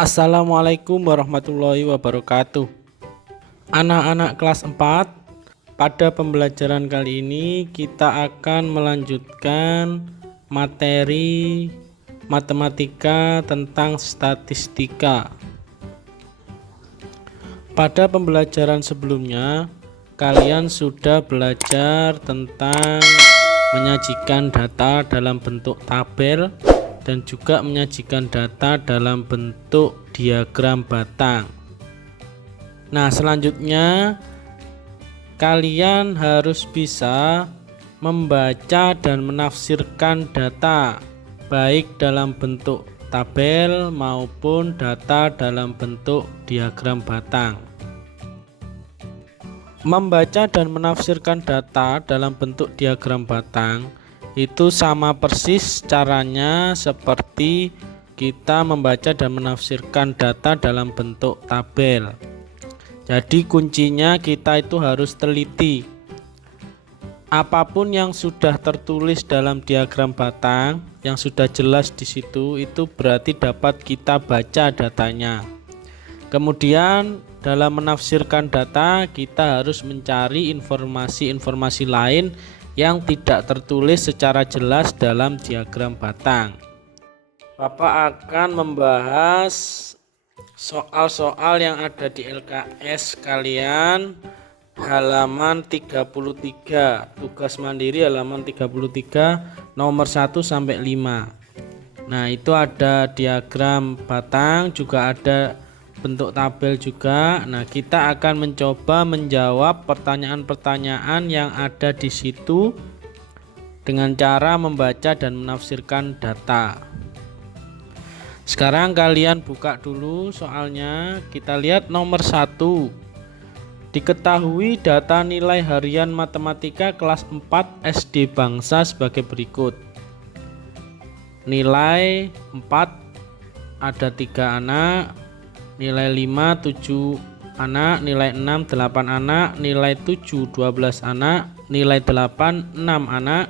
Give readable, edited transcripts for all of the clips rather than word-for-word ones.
Assalamualaikum warahmatullahi wabarakatuh. Anak-anak kelas 4, pada pembelajaran kali ini kita akan melanjutkan materi matematika tentang statistika. Pada pembelajaran sebelumnya, kalian sudah belajar tentang menyajikan data dalam bentuk tabel dan juga menyajikan data dalam bentuk diagram batang. Nah, selanjutnya kalian harus bisa membaca dan menafsirkan data baik dalam bentuk tabel maupun data dalam bentuk diagram batang. Membaca dan menafsirkan data dalam bentuk diagram batang itu sama persis caranya seperti kita membaca dan menafsirkan data dalam bentuk tabel. Jadi kuncinya kita itu harus teliti. Apapun yang sudah tertulis dalam diagram batang, yang sudah jelas di situ, itu berarti dapat kita baca datanya. Kemudian dalam menafsirkan data kita harus mencari informasi-informasi lain yang tidak tertulis secara jelas dalam diagram batang. Bapak akan membahas soal-soal yang ada di LKS kalian halaman 33, tugas mandiri halaman 33 nomor 1 sampai 5. Nah, itu ada diagram batang, juga ada bentuk tabel juga. Nah, kita akan mencoba menjawab pertanyaan-pertanyaan yang ada di situ dengan cara membaca dan menafsirkan data. Sekarang kalian buka dulu soalnya. Kita lihat nomor 1. Diketahui data nilai harian matematika kelas 4 SD Bangsa sebagai berikut. Nilai 4 ada 3 anak, nilai 5 7 anak, nilai 6 8 anak, nilai 7 12 anak, nilai 8 6 anak,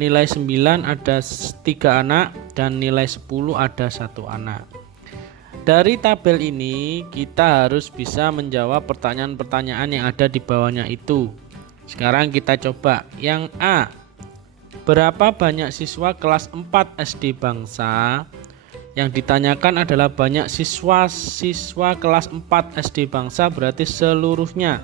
nilai 9 ada 3 anak, dan nilai 10 ada 1 anak. Dari tabel ini kita harus bisa menjawab pertanyaan-pertanyaan yang ada di bawahnya itu. Sekarang kita coba. Yang A, berapa banyak siswa kelas 4 SD Bangsa? Yang ditanyakan adalah banyak siswa kelas 4 SD Bangsa, berarti seluruhnya.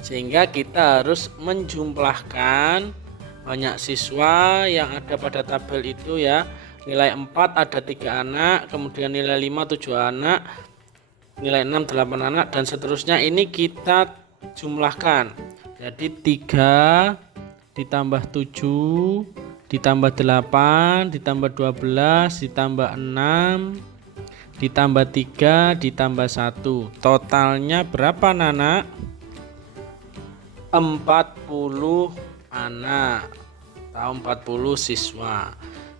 Sehingga kita harus menjumlahkan banyak siswa yang ada pada tabel itu ya. Nilai 4 ada 3 anak, kemudian nilai 5 7 anak, nilai 6 8 anak, dan seterusnya. Ini kita jumlahkan. Jadi 3 ditambah 7 ditambah 8 ditambah 12 ditambah 6 ditambah 3 ditambah 1, totalnya berapa Nana? 40 anak atau 40 siswa.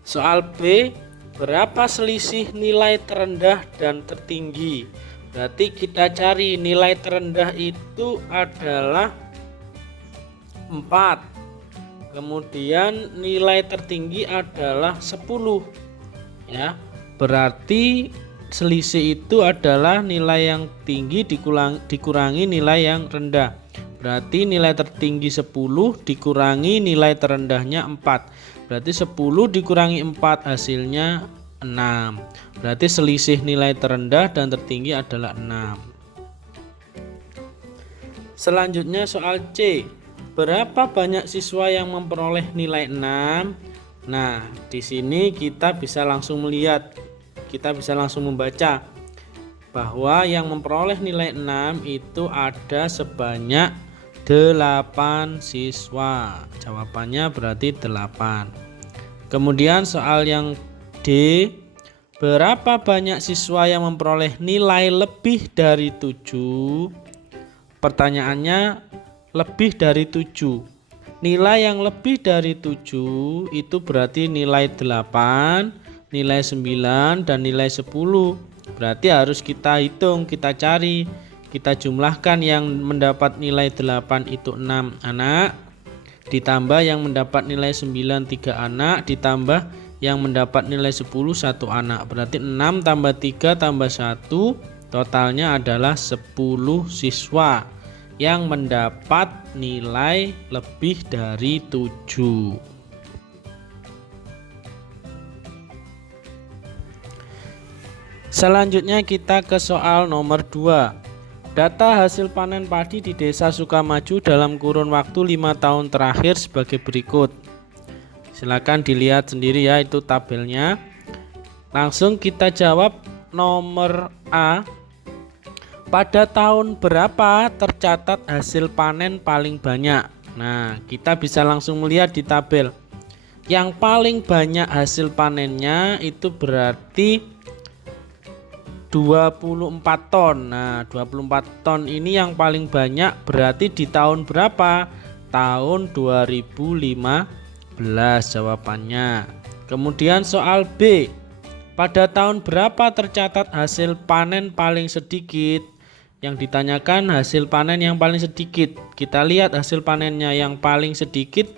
Soal B, berapa selisih nilai terendah dan tertinggi? Berarti kita cari nilai terendah itu adalah 4. Kemudian nilai tertinggi adalah 10 ya. Berarti selisih itu adalah nilai yang tinggi dikurangi nilai yang rendah. Berarti nilai tertinggi 10 dikurangi nilai terendahnya 4. Berarti 10 dikurangi 4 hasilnya 6. Berarti selisih nilai terendah dan tertinggi adalah 6. Selanjutnya soal C. Berapa banyak siswa yang memperoleh nilai 6? Nah, di sini kita bisa langsung melihat, kita bisa langsung membaca bahwa yang memperoleh nilai 6 itu ada sebanyak 8 siswa. Jawabannya berarti 8. Kemudian soal yang D, berapa banyak siswa yang memperoleh nilai lebih dari 7? Pertanyaannya lebih dari 7. Nilai yang lebih dari 7 itu berarti nilai 8, nilai 9, dan nilai 10. Berarti harus kita hitung, kita cari, kita jumlahkan. Yang mendapat nilai 8 itu 6 anak, ditambah yang mendapat nilai 9 3 anak, ditambah yang mendapat nilai 10 1 anak. Berarti 6 tambah 3 tambah 1 totalnya adalah 10 siswa yang mendapat nilai lebih dari 7. Selanjutnya kita ke soal nomor 2. Data hasil panen padi di Desa Sukamaju dalam kurun waktu 5 tahun terakhir sebagai berikut. Silakan dilihat sendiri ya, itu tabelnya. Langsung kita jawab nomor A. Pada tahun berapa tercatat hasil panen paling banyak? Nah, kita bisa langsung melihat di tabel. Yang paling banyak hasil panennya itu berarti 24 ton. Nah, 24 ton ini yang paling banyak berarti di tahun berapa? Tahun 2015 jawabannya. Kemudian soal B. Pada tahun berapa tercatat hasil panen paling sedikit? Yang ditanyakan hasil panen yang paling sedikit. Kita lihat hasil panennya yang paling sedikit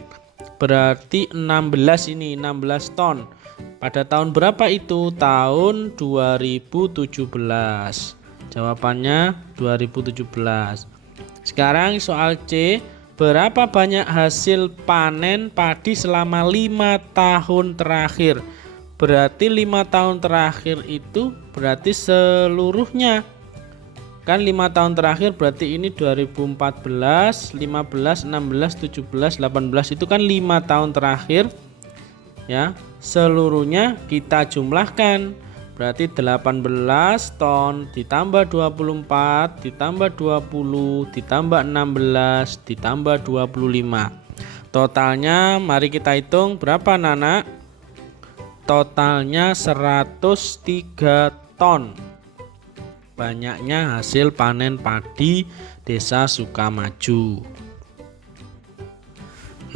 berarti 16 ini, 16 ton. Pada tahun berapa itu? Tahun 2017. Jawabannya 2017. Sekarang soal C. Berapa banyak hasil panen padi selama 5 tahun terakhir? Berarti 5 tahun terakhir itu berarti seluruhnya. Kan 5 tahun terakhir berarti ini 2014, 15, 16, 17, 18 itu kan 5 tahun terakhir. Ya, seluruhnya kita jumlahkan berarti 18 ton ditambah 24 ditambah 20 ditambah 16 ditambah 25. Totalnya mari kita hitung berapa Nana? Totalnya 103 ton. Banyaknya hasil panen padi Desa Sukamaju.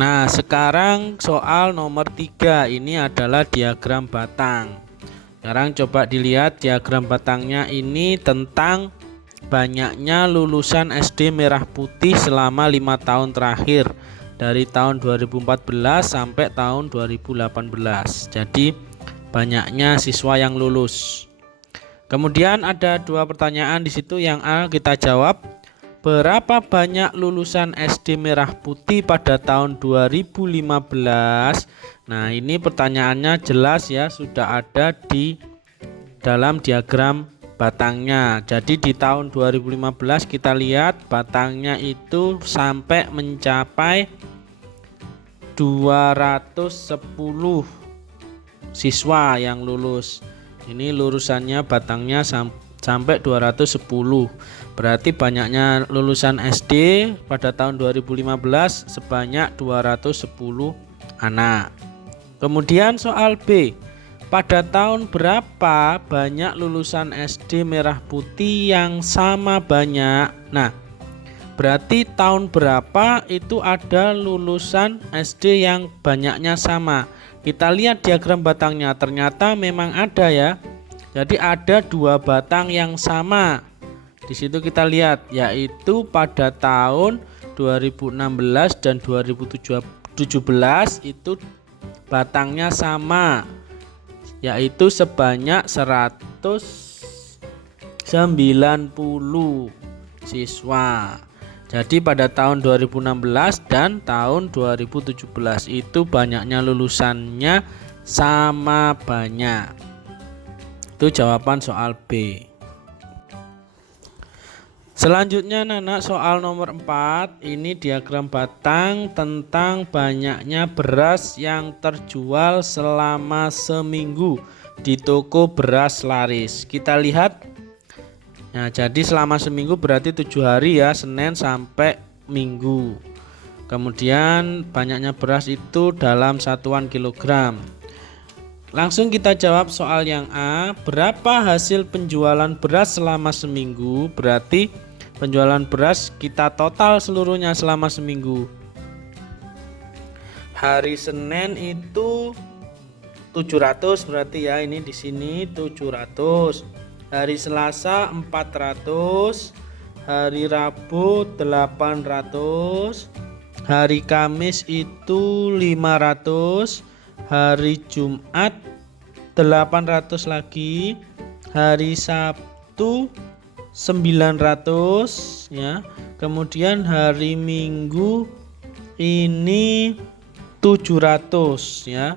Nah, sekarang soal nomor 3 ini adalah diagram batang. Sekarang coba dilihat diagram batangnya ini tentang banyaknya lulusan SD Merah Putih selama 5 tahun terakhir dari tahun 2014 sampai tahun 2018. Jadi banyaknya siswa yang lulus. Kemudian ada 2 pertanyaan di situ. Yang A kita jawab. Berapa banyak lulusan SD Merah Putih pada tahun 2015? Nah, ini pertanyaannya jelas ya, sudah ada di dalam diagram batangnya. Jadi di tahun 2015 kita lihat batangnya itu sampai mencapai 210 siswa yang lulus. Ini lulusannya batangnya sampai 210. Berarti banyaknya lulusan SD pada tahun 2015 sebanyak 210 anak. Kemudian soal B. Pada tahun berapa banyak lulusan SD Merah Putih yang sama banyak? Nah, berarti tahun berapa itu ada lulusan SD yang banyaknya sama. Kita lihat diagram batangnya, ternyata memang ada ya. Jadi ada 2 batang yang sama. Di situ kita lihat yaitu pada tahun 2016 dan 2017 itu batangnya sama, yaitu sebanyak 190 siswa. Jadi pada tahun 2016 dan tahun 2017 itu banyaknya lulusannya sama banyak. Itu jawaban soal B. Selanjutnya Nana soal nomor 4. Ini diagram batang tentang banyaknya beras yang terjual selama seminggu di toko beras laris. Kita lihat. Nah, jadi selama seminggu berarti 7 hari ya, Senin sampai Minggu. Kemudian banyaknya beras itu dalam satuan kilogram. Langsung kita jawab soal yang A. Berapa hasil penjualan beras selama seminggu? Berarti penjualan beras kita total seluruhnya selama seminggu. Hari Senin itu 700 berarti ya, ini di sini 700. Hari Selasa 400, hari Rabu 800, hari Kamis itu 500, hari Jumat 800 lagi, hari Sabtu 900 ya. Kemudian hari Minggu ini 700 ya.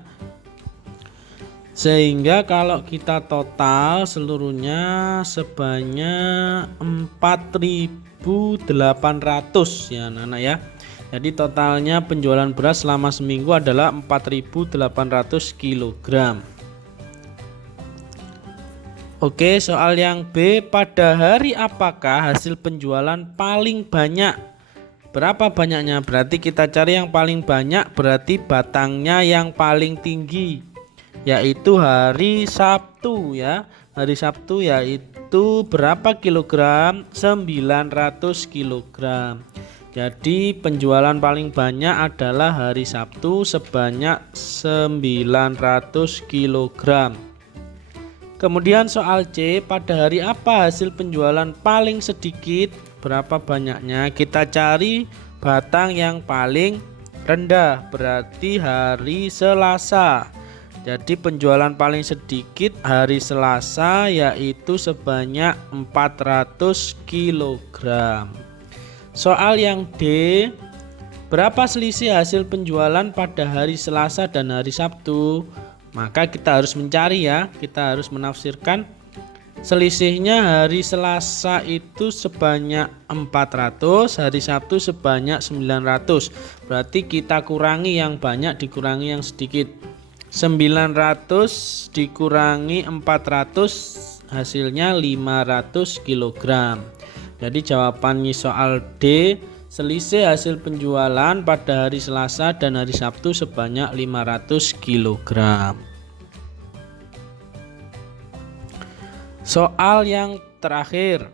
Sehingga kalau kita total seluruhnya sebanyak 4.800 ya anak-anak ya. Jadi totalnya penjualan beras selama seminggu adalah 4.800 kg. Oke, soal yang B, pada hari apakah hasil penjualan paling banyak? Berapa banyaknya? Berarti kita cari yang paling banyak, berarti batangnya yang paling tinggi, yaitu hari Sabtu ya. Hari Sabtu yaitu berapa kilogram? 900 kilogram. Jadi penjualan paling banyak adalah hari Sabtu sebanyak 900 kilogram. Kemudian soal C, pada hari apa hasil penjualan paling sedikit? Berapa banyaknya? Kita cari batang yang paling rendah, berarti hari Selasa. Jadi penjualan paling sedikit hari Selasa yaitu sebanyak 400 kg. Soal yang D, berapa selisih hasil penjualan pada hari Selasa dan hari Sabtu? Maka kita harus mencari ya, kita harus menafsirkan selisihnya. Hari Selasa itu sebanyak 400, hari Sabtu sebanyak 900. Berarti kita kurangi yang banyak dikurangi yang sedikit. 900 dikurangi 400 hasilnya 500 kg. Jadi jawabannya soal D, selisih hasil penjualan pada hari Selasa dan hari Sabtu sebanyak 500 kg. Soal yang terakhir,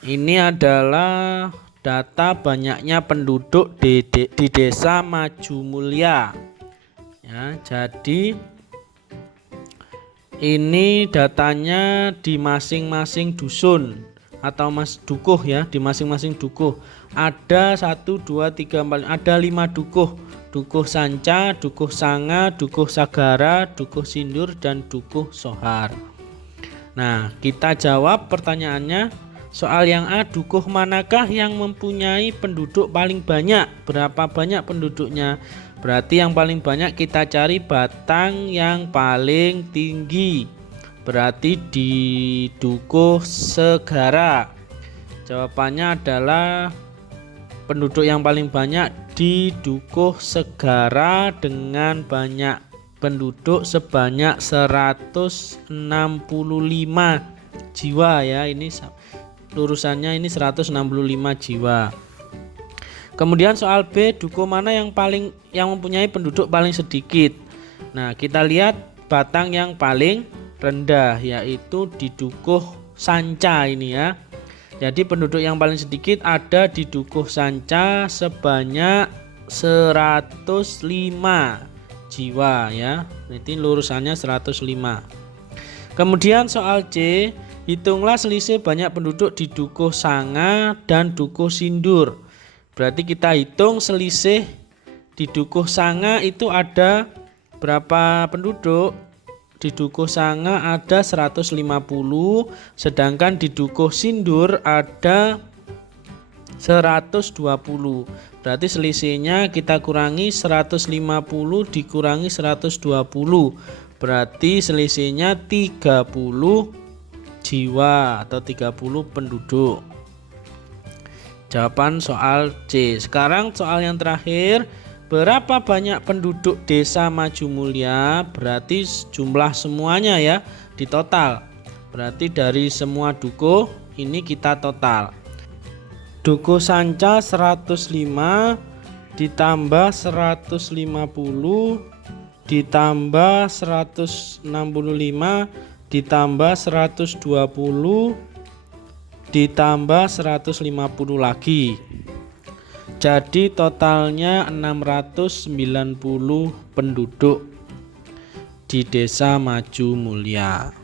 ini adalah data banyaknya penduduk di desa Maju Mulia ya. Jadi ini datanya di masing-masing dusun atau dukuh ya, di masing-masing dukuh. Ada 1, 2, 3, 4, ada 5 dukuh. Dukuh Sanca, Dukuh Sanga, Dukuh Sagara, Dukuh Sindur, dan Dukuh Sohar. Nah, kita jawab pertanyaannya. Soal yang A, dukuh manakah yang mempunyai penduduk paling banyak? Berapa banyak penduduknya? Berarti yang paling banyak kita cari batang yang paling tinggi. Berarti di Dukuh Segara. Jawabannya adalah penduduk yang paling banyak di Dukuh Segara dengan banyak penduduk sebanyak 165 jiwa ya. Ini lurusannya ini 165 jiwa. Kemudian soal B, dukuh mana yang mempunyai penduduk paling sedikit? Nah, kita lihat batang yang paling rendah yaitu di Dukuh Sanca ini ya. Jadi penduduk yang paling sedikit ada di Dukuh Sanca sebanyak 105 jiwa ya. Nanti lurusannya 105. Kemudian soal C, hitunglah selisih banyak penduduk di Dukuh Sanga dan Dukuh Sindur. Berarti kita hitung selisih di Dukuh Sanga itu ada berapa penduduk? Di Dukuh Sanga ada 150, sedangkan di Dukuh Sindur ada 120. Berarti selisihnya kita kurangi 150 dikurangi 120. Berarti selisihnya 30 jiwa atau 30 penduduk. Jawaban soal C. Sekarang soal yang terakhir, berapa banyak penduduk desa Maju Mulia? Berarti jumlah semuanya ya, di total. Berarti dari semua dukuh ini kita total. Dukuh Sanca 105 ditambah 150 ditambah 165 ditambah 120 ditambah 150 lagi. Jadi totalnya 690 penduduk di desa Maju Mulia.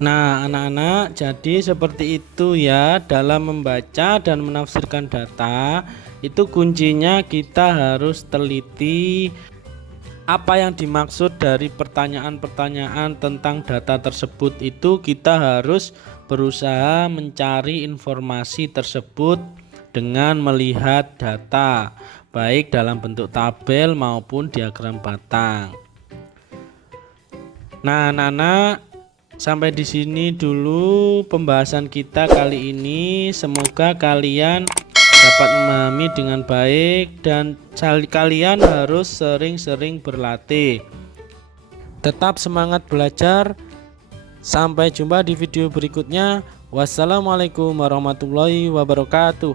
Nah anak-anak, jadi seperti itu ya dalam membaca dan menafsirkan data. Itu kuncinya kita harus teliti apa yang dimaksud dari pertanyaan-pertanyaan tentang data tersebut. Itu kita harus berusaha mencari informasi tersebut dengan melihat data, baik dalam bentuk tabel maupun diagram batang. Nah, anak-anak, sampai di sini dulu pembahasan kita kali ini. Semoga kalian dapat memahami dengan baik dan kalian harus sering-sering berlatih. Tetap semangat belajar. Sampai jumpa di video berikutnya. Wassalamualaikum warahmatullahi wabarakatuh.